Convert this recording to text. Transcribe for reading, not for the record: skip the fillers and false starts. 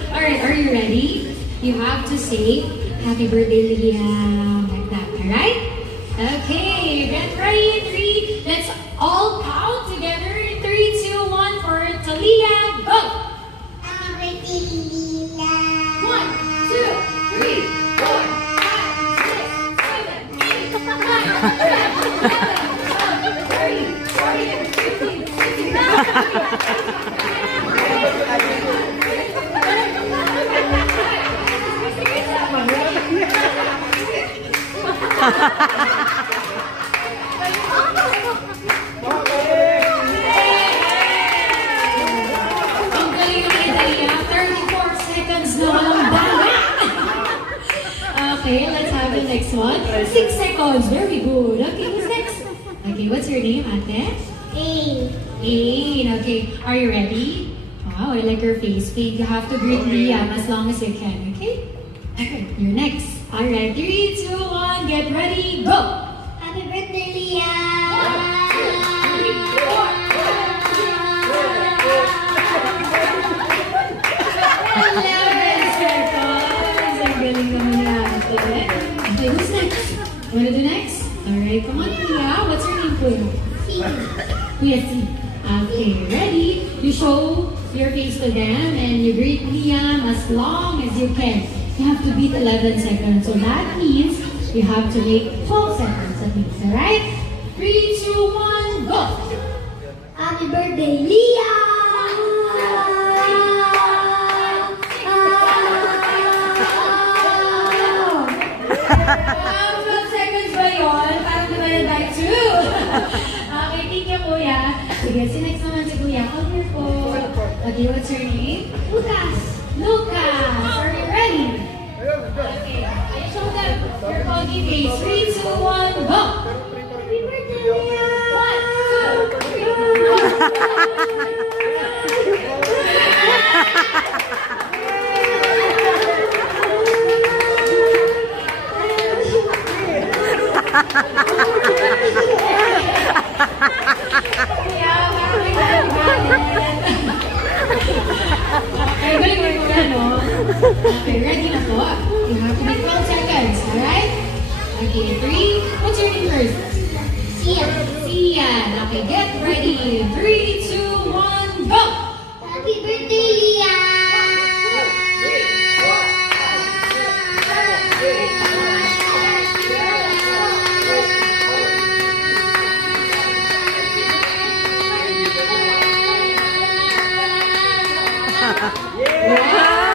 Alright, are you ready? You have to say, Happy birthday, Liam, like that, alright? Okay, get ready in 3. Let's all count together in 3, 2, 1 for Talia, go! Happy birthday, Liam. 1, 2, 3, 4, 5, 6, 7, 8, 9, 10, 11, 12, 13, 14, 15, 16, 34 seconds na walang dala. Okay, let's have the next one. 6 seconds. Very good. Okay, who's next? Okay, what's your name, ate? Ain. Okay, are you ready? Wow, I like your face paint. You have to greet Liam as long as you can, okay? Okay, you're next. Alright, 3, 2, 1, get ready, go! Happy birthday, Liam. 11 seconds. Ang galing naman natin. Okay, who's next? Wanna do next? Alright, come on, Leah. What's your name, Kuya? Kuya C. Okay, ready? You show your face to them and you greet Liam as long as you can. You have to beat 11 seconds. So that means you have to make 12 seconds at least, alright? 3, 2, 1, go! Happy birthday, Liam. 12 seconds ba yun? Parang divided by 2. Okay, thank you, Kuya. Sige, si next naman si Kuya. Come here po. Okay, what's your name? Lucas. Lucas! Are you ready? Okay, I show them your foggy face. 3, 2, 1, go! Happy birthday, Liam. 1, 2, 3. Kuya, parang may naligalit. Okay, galing mo na, no? Okay, ready na po. You have to make 12 seconds, alright? Okay, 3. What's your name first? Sian. Sian. Okay, get ready. 3, 2, 1, go! Happy birthday, Liam.